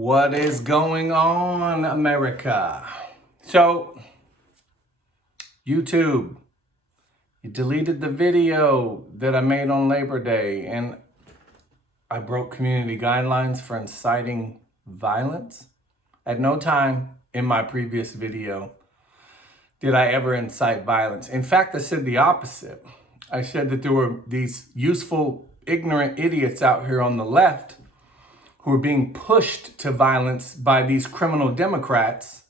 What is going on, America? So, YouTube, you deleted the video that I made on Labor Day, and I broke community guidelines for inciting violence. At no time in my previous video did I ever incite violence. In fact, I said the opposite. I said that there were these useful, ignorant idiots out here on the left who are being pushed to violence by these criminal Democrats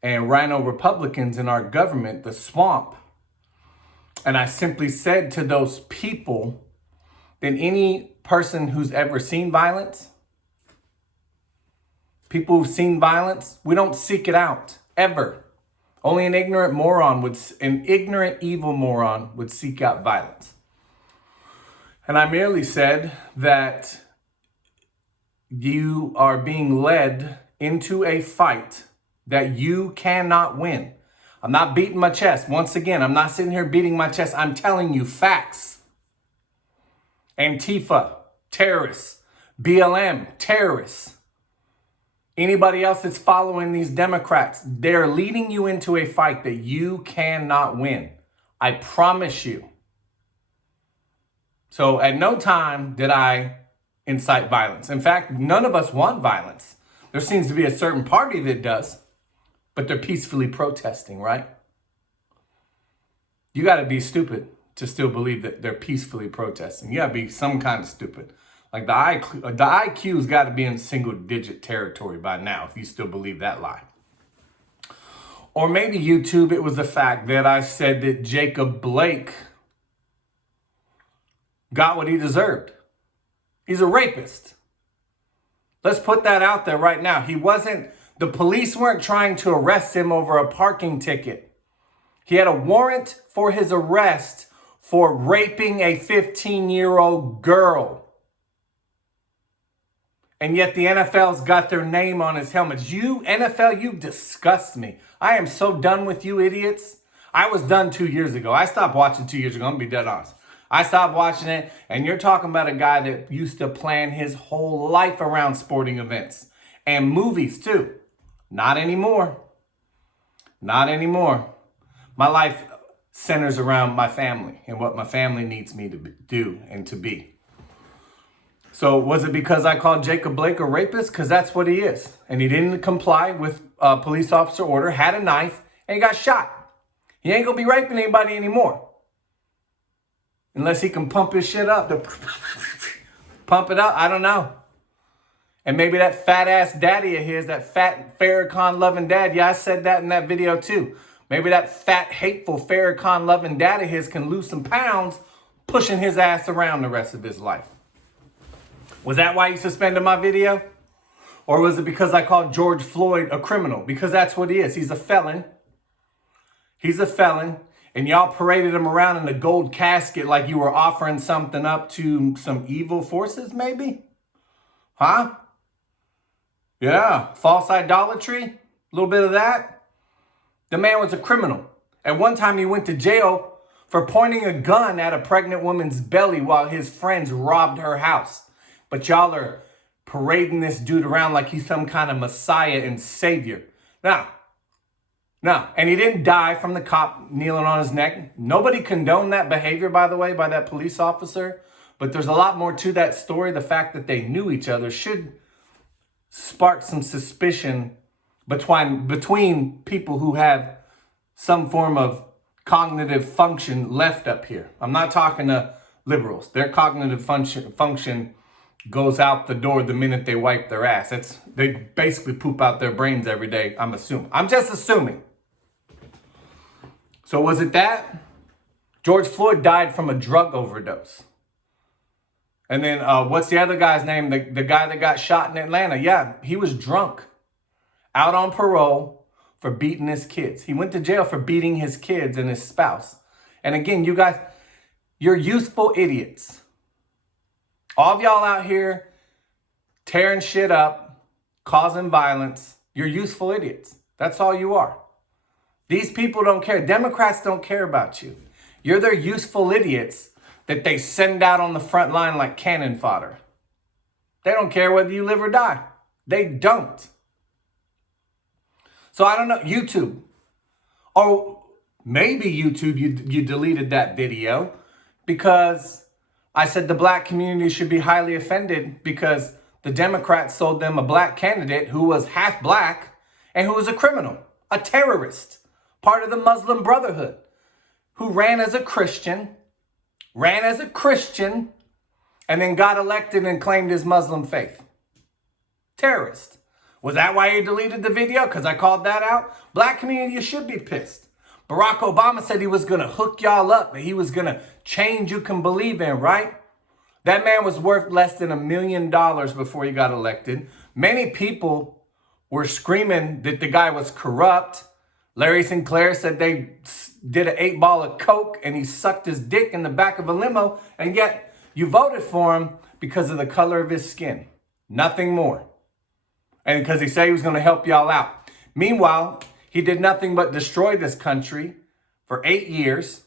and rhino Republicans in our government, the swamp. And I simply said to those people that any person who's ever seen violence, people who've seen violence, we don't seek it out, ever. Only an ignorant evil moron would seek out violence. And I merely said that you are being led into a fight that you cannot win. I'm not beating my chest. Once again, I'm not sitting here beating my chest. I'm telling you facts. Antifa, terrorists. BLM, terrorists. Anybody else that's following these Democrats, they're leading you into a fight that you cannot win. I promise you. So at no time did I incite violence. In fact, none of us want violence. There seems to be a certain party that does, but they're peacefully protesting, right? You got to be stupid to still believe that they're peacefully protesting. You got to be some kind of stupid. Like the IQ's got to be in single digit territory by now if you still believe that lie. Or maybe YouTube, it was the fact that I said that Jacob Blake got what he deserved. He's a rapist. Let's put that out there right now. The police weren't trying to arrest him over a parking ticket. He had a warrant for his arrest for raping a 15-year-old girl. And yet the NFL's got their name on his helmets. You, NFL, you disgust me. I am so done with you idiots. I was done 2 years ago. I stopped watching 2 years ago. I'm going to be dead honest. I stopped watching it, and you're talking about a guy that used to plan his whole life around sporting events and movies too. Not anymore. Not anymore. My life centers around my family and what my family needs me to do and to be. So was it because I called Jacob Blake a rapist? Because that's what he is. And he didn't comply with a police officer order, had a knife, and he got shot. He ain't going to be raping anybody anymore. Unless he can pump his shit up. Pump it up, I don't know. And maybe that fat ass daddy of his, that fat Farrakhan loving dad, yeah, I said that in that video too. Maybe that fat, hateful Farrakhan loving dad of his can lose some pounds pushing his ass around the rest of his life. Was that why you suspended my video? Or was it because I called George Floyd a criminal? Because that's what he is. He's a felon. He's a felon. And y'all paraded him around in a gold casket like you were offering something up to some evil forces, maybe? Huh? Yeah, false idolatry, a little bit of that. The man was a criminal. At one time, he went to jail for pointing a gun at a pregnant woman's belly while his friends robbed her house. But y'all are parading this dude around like he's some kind of messiah and savior. No, and he didn't die from the cop kneeling on his neck. Nobody condoned that behavior, by the way, by that police officer. But there's a lot more to that story. The fact that they knew each other should spark some suspicion between people who have some form of cognitive function left up here. I'm not talking to liberals. Their cognitive function goes out the door the minute they wipe their ass. They basically poop out their brains every day, I'm assuming. I'm just assuming. So was it that? George Floyd died from a drug overdose. And then what's the other guy's name? The guy that got shot in Atlanta. Yeah, he was drunk. Out on parole for beating his kids. He went to jail for beating his kids and his spouse. And again, you guys, you're useful idiots. All of y'all out here tearing shit up, causing violence. You're useful idiots. That's all you are. These people don't care. Democrats don't care about you. You're their useful idiots that they send out on the front line like cannon fodder. They don't care whether you live or die. They don't. So I don't know, YouTube. Or maybe YouTube, you deleted that video because I said the black community should be highly offended because the Democrats sold them a black candidate who was half black and who was a criminal, a terrorist, part of the Muslim Brotherhood, who ran as a Christian, and then got elected and claimed his Muslim faith. Terrorist. Was that why you deleted the video? Because I called that out? Black community, you should be pissed. Barack Obama said he was going to hook y'all up, that he was going to change you can believe in, right? That man was worth less than $1 million before he got elected. Many people were screaming that the guy was corrupt. Larry Sinclair said they did an 8-ball of coke and he sucked his dick in the back of a limo. And yet you voted for him because of the color of his skin. Nothing more. And because he said he was going to help y'all out. Meanwhile, he did nothing but destroy this country for 8 years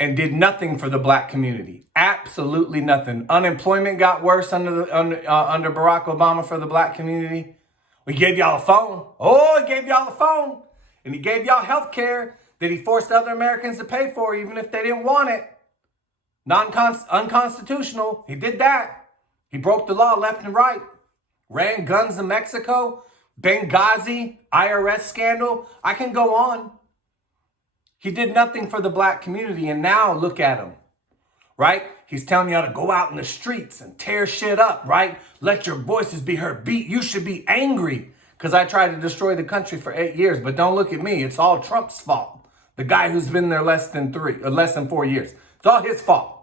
and did nothing for the black community. Absolutely nothing. Unemployment got worse under Barack Obama for the black community. We gave y'all a phone. Oh, he gave y'all a phone. And he gave y'all health care that he forced other Americans to pay for even if they didn't want it. Unconstitutional. He did that. He broke the law left and right. Ran guns to Mexico. Benghazi. IRS scandal. I can go on. He did nothing for the black community. And now look at him. Right? He's telling y'all to go out in the streets and tear shit up. Right? Let your voices be heard. You should be angry because I tried to destroy the country for 8 years. But don't look at me. It's all Trump's fault. The guy who's been there less than 4 years. It's all his fault.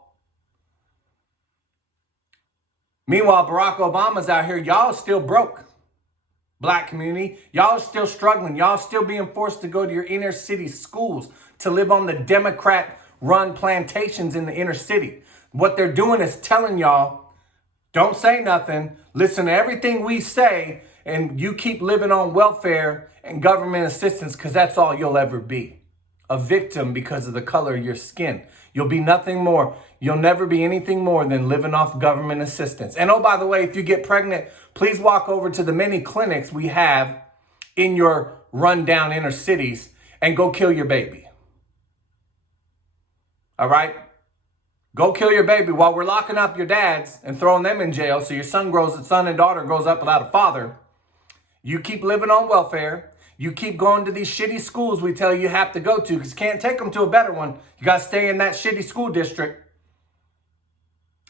Meanwhile, Barack Obama's out here. Y'all still broke. Black community. Y'all still struggling. Y'all still being forced to go to your inner city schools to live on the Democrat-run plantations in the inner city. What they're doing is telling y'all, don't say nothing. Listen to everything we say. And you keep living on welfare and government assistance because that's all you'll ever be. A victim because of the color of your skin. You'll be nothing more. You'll never be anything more than living off government assistance. And oh, by the way, if you get pregnant, please walk over to the many clinics we have in your rundown inner cities and go kill your baby. All right? Go kill your baby while we're locking up your dads and throwing them in jail so your son and daughter grows up without a father. You keep living on welfare. You keep going to these shitty schools we tell you have to go to because you can't take them to a better one. You got to stay in that shitty school district.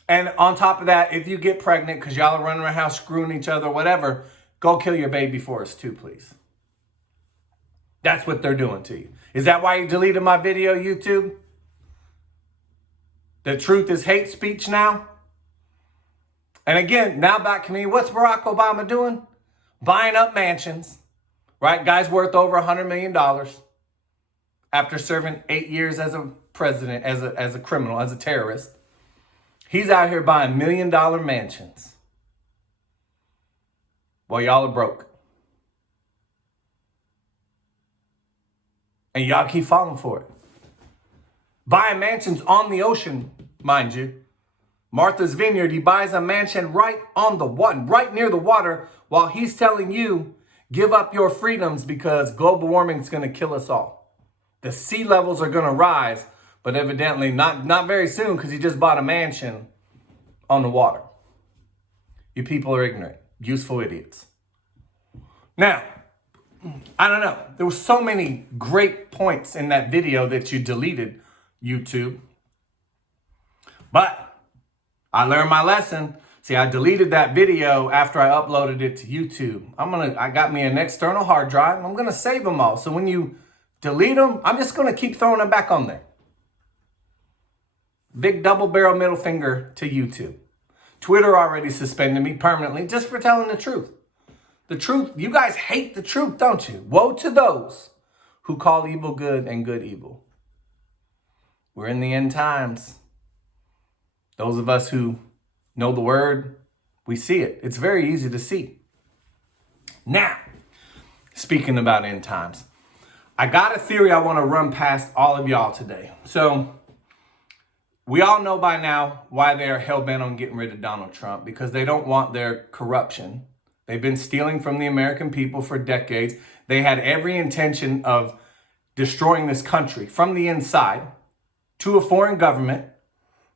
And on top of that, if you get pregnant because y'all are running around house screwing each other or whatever, go kill your baby for us too, please. That's what they're doing to you. Is that why you deleted my video, YouTube? The truth is hate speech now? And again, now back to me. What's Barack Obama doing? Buying up mansions. Right? Guy's worth over $100 million after serving 8 years as a president, as a criminal, as a terrorist. He's out here buying $1 million mansions while y'all are broke. And y'all keep falling for it. Buying mansions on the ocean, mind you. Martha's Vineyard, he buys a mansion right on the water, right near the water, while he's telling you, give up your freedoms because global warming is going to kill us all. The sea levels are going to rise, but evidently not very soon because he just bought a mansion on the water. You people are ignorant, useful idiots. Now, I don't know. There were so many great points in that video that you deleted, YouTube. But I learned my lesson. See, I deleted that video after I uploaded it to YouTube. I got me an external hard drive. I'm going to save them all. So when you delete them, I'm just going to keep throwing them back on there. Big double barrel middle finger to YouTube. Twitter already suspended me permanently just for telling the truth. The truth, you guys hate the truth, don't you? Woe to those who call evil good and good evil. We're in the end times. Those of us who know the word, we see it. It's very easy to see. Now, speaking about end times, I got a theory I want to run past all of y'all today. So, We all know by now why they are hell-bent on getting rid of Donald Trump, because they don't want their corruption. They've been stealing from the American people for decades. They had every intention of destroying this country from the inside to a foreign government,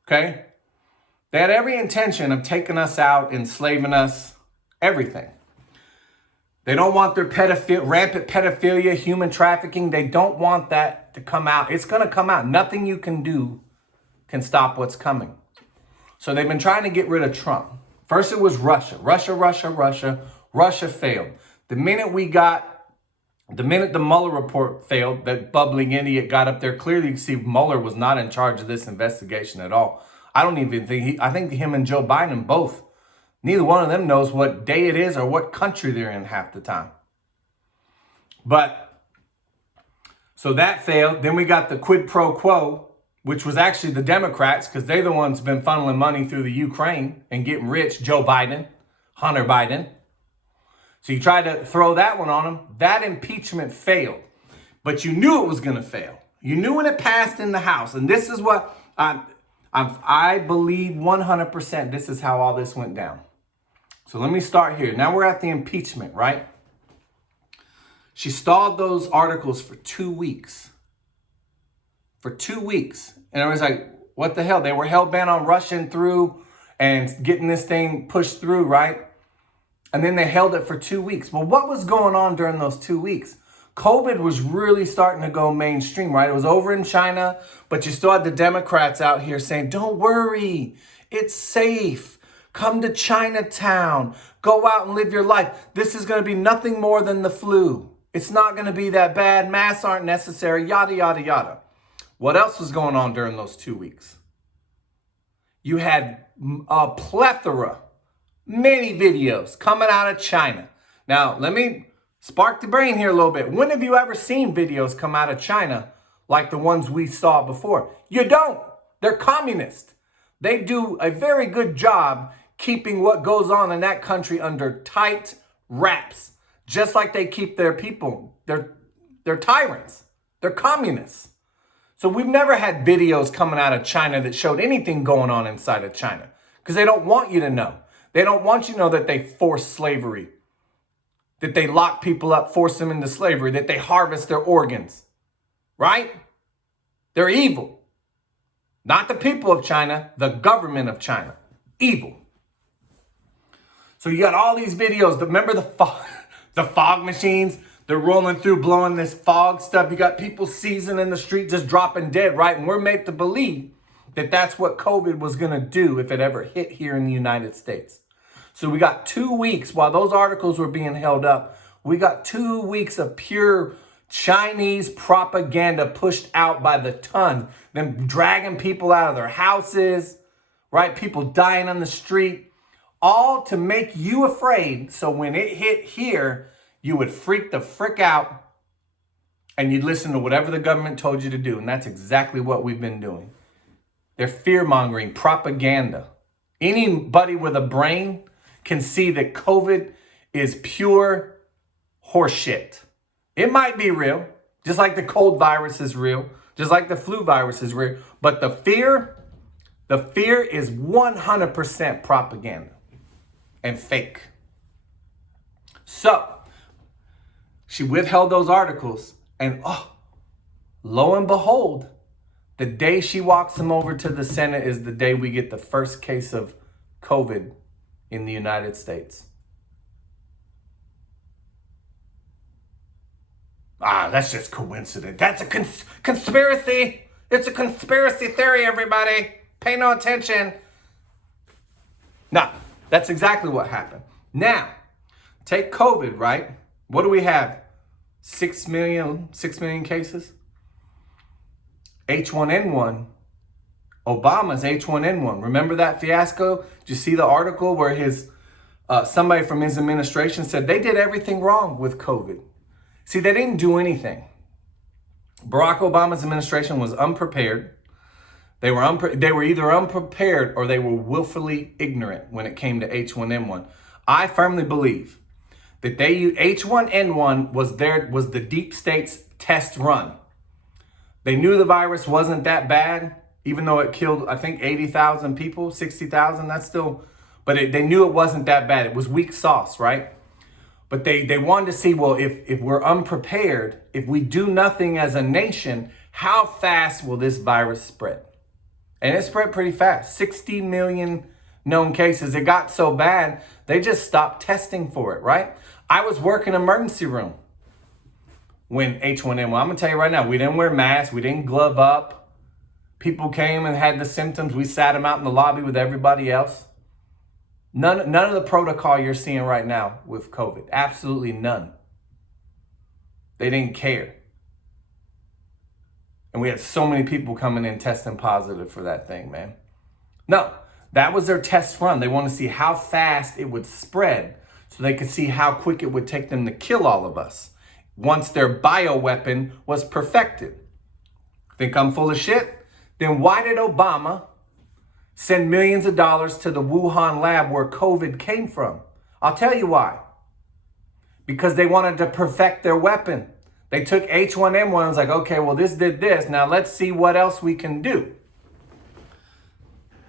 okay? They had every intention of taking us out, enslaving us, everything. They don't want their rampant pedophilia, human trafficking. They don't want that to come out. It's going to come out. Nothing you can do can stop what's coming. So they've been trying to get rid of Trump. First it was Russia. Russia failed. The minute the Mueller report failed, that bubbling idiot got up there. Clearly you see Mueller was not in charge of this investigation at all. I don't even think I think him and Joe Biden both, neither one of them knows what day it is or what country they're in half the time. But so that failed. Then we got the quid pro quo, which was actually the Democrats, because they're the ones been funneling money through the Ukraine and getting rich. Joe Biden, Hunter Biden. So you tried to throw that one on them. That impeachment failed. But you knew it was going to fail. You knew when it passed in the House. And this is what I believe 100% this is how all this went down. So let me start here. Now we're at the impeachment, right? She stalled those articles for 2 weeks. For 2 weeks. And I was like, what the hell? They were hell-bent on rushing through and getting this thing pushed through, right? And then they held it for 2 weeks. Well, what was going on during those 2 weeks? COVID was really starting to go mainstream, right? It was over in China, but you still had the Democrats out here saying, don't worry, it's safe. Come to Chinatown. Go out and live your life. This is going to be nothing more than the flu. It's not going to be that bad. Masks aren't necessary, yada, yada, yada. What else was going on during those 2 weeks? You had a plethora, many videos coming out of China. Now, let me spark the brain here a little bit. When have you ever seen videos come out of China like the ones we saw before? You don't. They're communist. They do a very good job keeping what goes on in that country under tight wraps, just like they keep their people. They're tyrants. They're communists. So we've never had videos coming out of China that showed anything going on inside of China, because they don't want you to know. They don't want you to know that they force slavery, that they lock people up, force them into slavery, that they harvest their organs, right? They're evil. Not the people of China, the government of China. Evil. So you got all these videos. Remember the fog machines? They're rolling through, blowing this fog stuff. You got people seizing in the street, just dropping dead, right? And we're made to believe that that's what COVID was going to do if it ever hit here in the United States. So we got 2 weeks while those articles were being held up. We got 2 weeks of pure Chinese propaganda pushed out by the ton. Them dragging people out of their houses, right? People dying on the street, all to make you afraid. So when it hit here, you would freak the frick out and you'd listen to whatever the government told you to do. And that's exactly what we've been doing. They're fear-mongering propaganda. Anybody with a brain can see that COVID is pure horseshit. It might be real, just like the cold virus is real, just like the flu virus is real. But the fear is 100% propaganda and fake. So she withheld those articles, and lo and behold, the day she walks them over to the Senate is the day we get the first case of COVID in the United States. That's just coincidence. That's a conspiracy. It's a conspiracy theory, everybody. Pay no attention. No, that's exactly what happened. Now, take COVID, right? What do we have? 6 million cases? H1N1. Obama's H1N1. Remember that fiasco? Did you see the article where somebody from his administration said they did everything wrong with COVID? See, they didn't do anything. Barack Obama's administration was unprepared. They were either unprepared or they were willfully ignorant when it came to H1N1. I firmly believe that H1N1 was the Deep States test run. They knew the virus wasn't that bad, even though it killed, I think, 80,000 people, 60,000. That's still, but they knew it wasn't that bad. It was weak sauce, right? But they wanted to see, well, if we're unprepared, if we do nothing as a nation, how fast will this virus spread? And it spread pretty fast. 60 million known cases. It got so bad, they just stopped testing for it, right? I was working emergency room when H1N1. I'm going to tell you right now, we didn't wear masks. We didn't glove up. People came and had the symptoms. We sat them out in the lobby with everybody else. None of the protocol you're seeing right now with COVID. Absolutely none. They didn't care. And we had so many people coming in testing positive for that thing, man. No, that was their test run. They want to see how fast it would spread so they could see how quick it would take them to kill all of us once their bioweapon was perfected. Think I'm full of shit? Then why did Obama send millions of dollars to the Wuhan lab where COVID came from? I'll tell you why. Because they wanted to perfect their weapon. They took H1N1 and was like, okay, well, this did this. Now let's see what else we can do.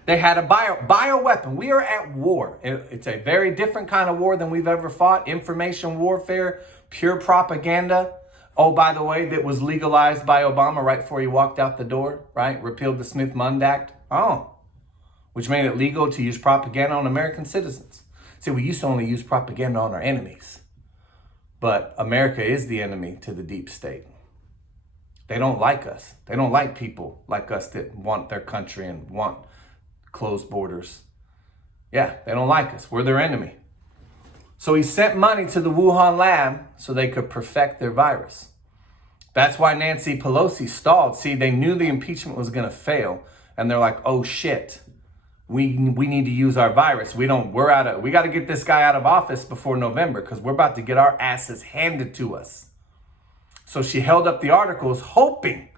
They had a bioweapon. We are at war. It's a very different kind of war than we've ever fought. Information warfare, pure propaganda. Oh, by the way, that was legalized by Obama right before he walked out the door, right? Repealed the Smith-Mundt Act. Oh, which made it legal to use propaganda on American citizens. See, we used to only use propaganda on our enemies. But America is the enemy to the deep state. They don't like us. They don't like people like us that want their country and want closed borders. Yeah, they don't like us. We're their enemy. So he sent money to the Wuhan lab so they could perfect their virus. That's why Nancy Pelosi stalled. See, they knew the impeachment was going to fail. And they're like, oh, shit. We need to use our virus. We got to get this guy out of office before November because we're about to get our asses handed to us. So she held up the articles hoping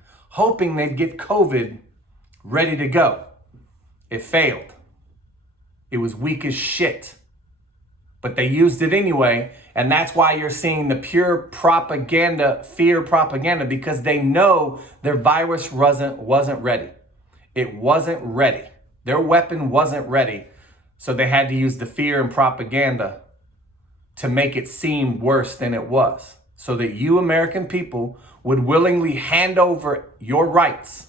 they'd get COVID ready to go. It failed. It was weak as shit. But they used it anyway. And that's why you're seeing the pure propaganda, fear propaganda, because they know their virus wasn't ready. It wasn't ready. Their weapon wasn't ready, so they had to use the fear and propaganda to make it seem worse than it was, so that you American people would willingly hand over your rights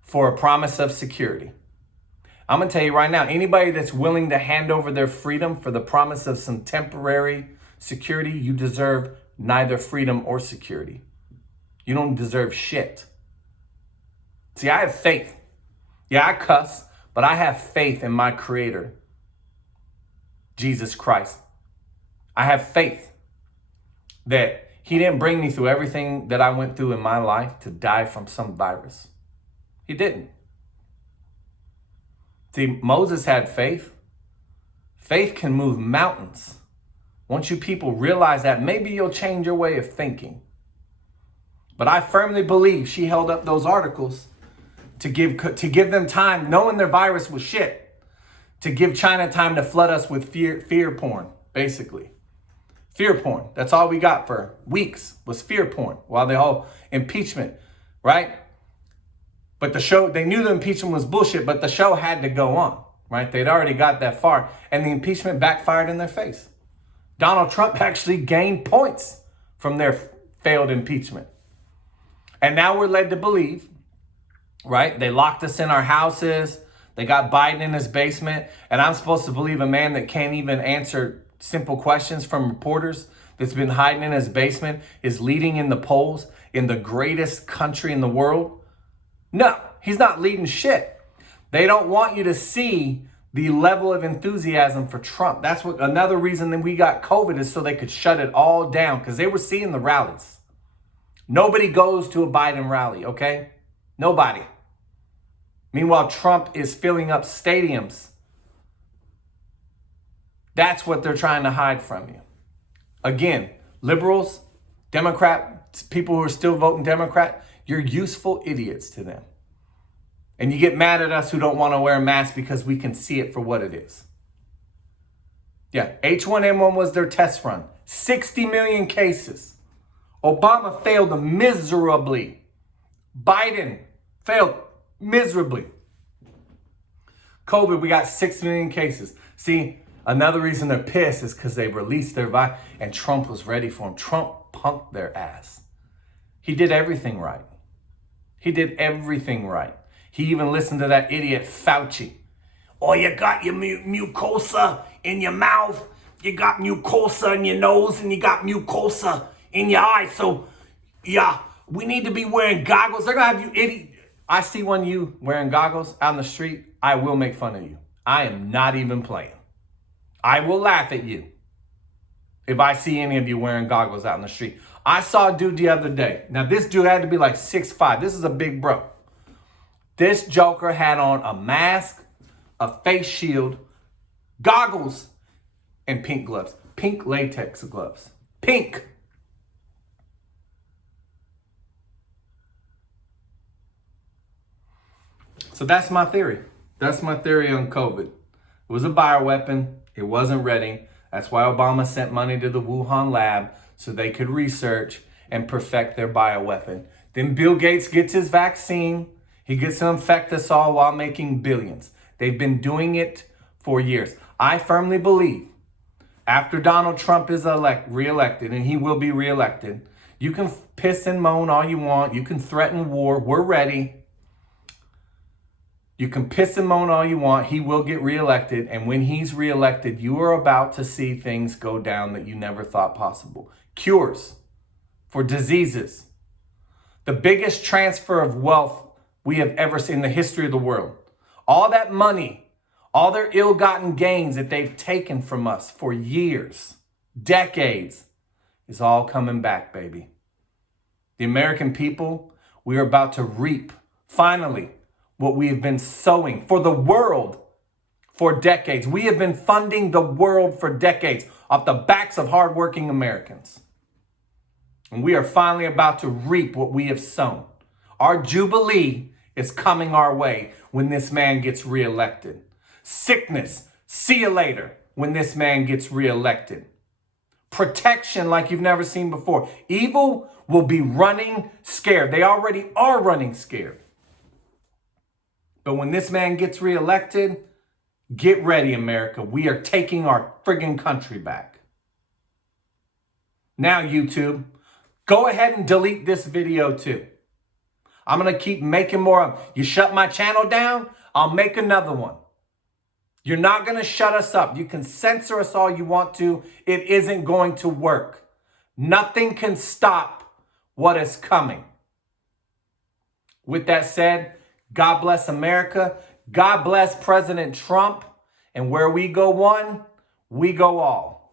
for a promise of security. I'm going to tell you right now, anybody that's willing to hand over their freedom for the promise of some temporary security, you deserve neither freedom or security. You don't deserve shit. See, I have faith. Yeah, I cuss, but I have faith in my Creator, Jesus Christ. I have faith that He didn't bring me through everything that I went through in my life to die from some virus. He didn't. See, Moses had faith. Faith can move mountains. Once you people realize that, maybe you'll change your way of thinking. But I firmly believe she held up those articles to give them time, knowing their virus was shit, to give China time to flood us with fear porn, basically. Fear porn. That's all we got for weeks was fear porn while the whole impeachment, right? But the show, they knew the impeachment was bullshit, but the show had to go on, right? They'd already got that far, and the impeachment backfired in their face. Donald Trump actually gained points from their failed impeachment. And now we're led to believe, right? They locked us in our houses. They got Biden in his basement. And I'm supposed to believe a man that can't even answer simple questions from reporters, that's been hiding in his basement, is leading in the polls in the greatest country in the world? No, he's not leading shit. They don't want you to see the level of enthusiasm for Trump. That's what another reason that we got COVID is so they could shut it all down, because they were seeing the rallies. Nobody goes to a Biden rally, okay? Nobody. Meanwhile, Trump is filling up stadiums. That's what they're trying to hide from you. Again, liberals, Democrats, people who are still voting Democrat, you're useful idiots to them. And you get mad at us who don't want to wear masks because we can see it for what it is. Yeah, H1N1 was their test run. 60 million cases. Obama failed miserably. Biden Failed miserably. COVID, we got 6 million cases. See, another reason they're pissed is because they released their virus and Trump was ready for them. Trump punked their ass. He did everything right. He did everything right. He even listened to that idiot Fauci. Oh, you got your mucosa in your mouth. You got mucosa in your nose and you got mucosa in your eyes. So, yeah, we need to be wearing goggles. They're going to have you idiot. I see one of you wearing goggles out in the street, I will make fun of you. I am not even playing. I will laugh at you if I see any of you wearing goggles out in the street. I saw a dude the other day. Now, this dude had to be like 6'5". This is a big bro. This joker had on a mask, a face shield, goggles, and pink gloves. Pink latex gloves. Pink. So that's my theory. That's my theory on COVID. It was a bioweapon. It wasn't ready. That's why Obama sent money to the Wuhan lab so they could research and perfect their bioweapon. Then Bill Gates gets his vaccine. He gets to infect us all while making billions. They've been doing it for years. I firmly believe after Donald Trump is reelected, and he will be reelected, you can piss and moan all you want. You can threaten war. We're ready. You can piss and moan all you want. He will get reelected. And when he's reelected, you are about to see things go down that you never thought possible. Cures for diseases. The biggest transfer of wealth we have ever seen in the history of the world. All that money, all their ill-gotten gains that they've taken from us for years, decades, is all coming back, baby. The American people, we are about to reap, finally, what we have been sowing for the world for decades. We have been funding the world for decades off the backs of hardworking Americans. And we are finally about to reap what we have sown. Our jubilee is coming our way when this man gets reelected. Sickness, see you later when this man gets reelected. Protection like you've never seen before. Evil will be running scared. They already are running scared. But when this man gets reelected, get ready, America. We are taking our friggin' country back. Now, YouTube, go ahead and delete this video too. I'm going to keep making more of them. You shut my channel down, I'll make another one. You're not going to shut us up. You can censor us all you want to. It isn't going to work. Nothing can stop what is coming. With that said, God bless America. God bless President Trump. And where we go one, we go all.